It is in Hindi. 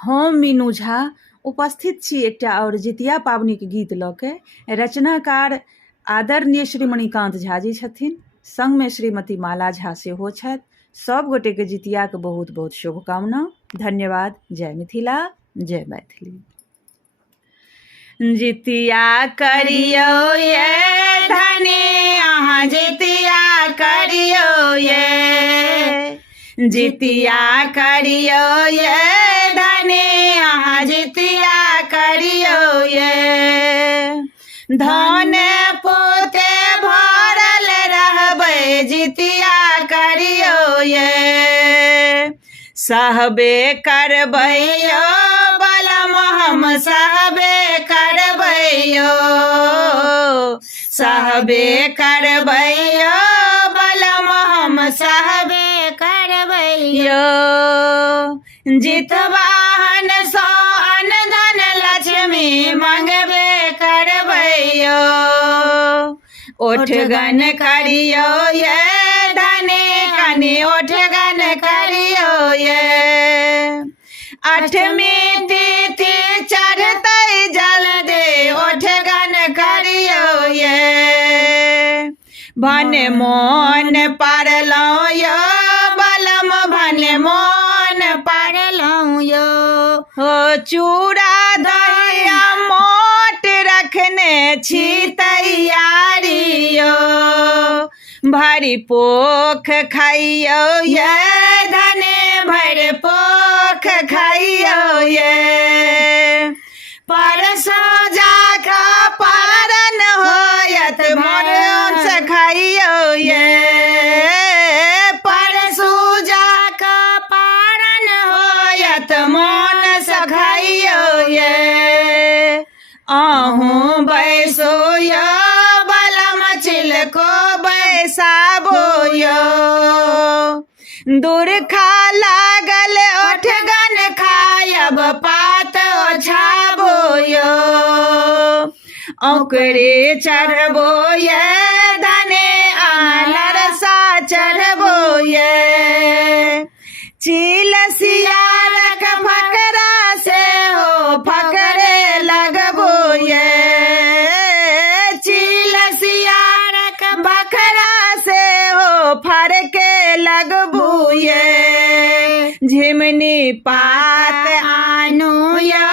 हम मीनू झा उपस्थित छी एकटा और जितिया पाबनिक गीत लऽ के। रचनाकार आदरणीय श्री मणिकान्त झा जी छथिन, संगमे श्रीमती माला झा सेहो छथि। सब गोटेके जितियाके बहुत बहुत शुभकामना। धन्यवाद। जय मिथिला, जय मैथिली। जितिया करियो ये धनी अहाँ जितिया करियो ये, जितिया करियो ये धनी अहाँ जितिया करियो ये। धन पोते भरल रहबै जितिया करियो ये। सहबे करबै यो बलम हम सहबे करबै यो, सहबे करबै यो बलम हम सहबे करबै यो। जितवाहन सो अनधन लक्ष्मी मंगबे करबै यो। ओठगन करियो ये धनी कनी ओठगन करियो ये। अठमी तिथि चढ़तै जल्दी ओठगन करियो ये। भने मोन पारलौं यो बलम भने मोन पारलौं यो। हो चूड़ा दही मोट रखने छी तैयारी यो। भरी पोख खाइयो ये धने भरि पोख खाइयो ये। परसो जाके पारन होयत मोन से खाइयो ये। परसो जाके पारन होयत मोन से खाइयो ये। आहूँ बैसो यो बलम चिलको बैसाबो यो। दुर्खा लागल ओठगन खायब पात ओछाबो यो। औकरे चढ़बो ये धने आनरसा चढ़बो ये। चील सियारक फकरा से हो फकरे लगबो ये। चील सियारक फकरा से हो फरके लगबो ये। झिमनी पात आनो या